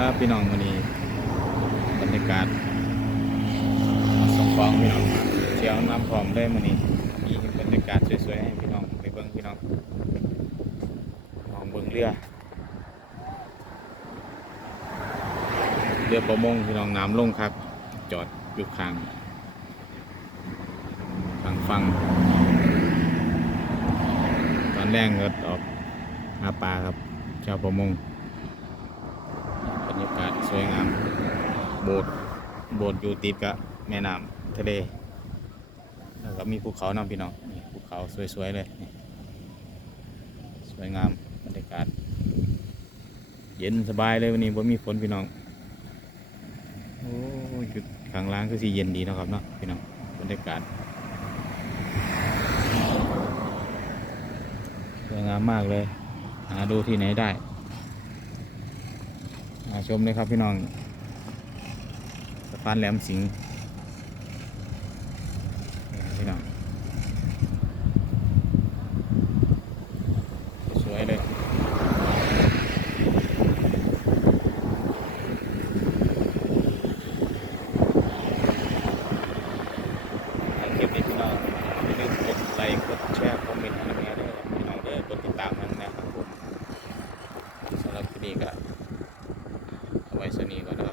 ครับพี่น้องวันนี้บรรยากาศมาส่งฟองพี่น้องเที่ยวน้ำพร้อมเลยวันนี้มีบรรยากาศสวยๆให้พี่น้องไปเบิ่งพี่น้องมองเบิ่งเรือเรือประมงพี่น้องน้ำลงครับ จอดอยู่ข้างทางฟังตอนแรกก็ออกหาปลาครับ ชาวประมง รรยากาศสวยงาม โบสถ์โบสถ์อยู่ติดกับแม่น้ำทะเลแล้วก็มีภูเขานำพี่น้องนี่ภูเขาสวยๆเลยสวยงามบรรยากาศ เย็นสบายเลยวันนี้ว่ามีฝนพี่น้องโอ้ยจุดข้างล่างคือสีเย็นดีนะครับเนาะพี่น้องบรรยากาศสวยงามมากเลย หาดูที่ไหนได้ ชมเลยครับพี่น้องสะพานแหลมสิงห์พี่น้องสวยเลยคลิปนี้พี่น้องอย่าลืมกดไลค์กดแชร์คอมเมนต์อะไรเงี้ยด้วยพี่น้องเด้อกดติดตามมันนะครับผมสำหรับคลิปนี้ก็เอา ไว้สนีก่อน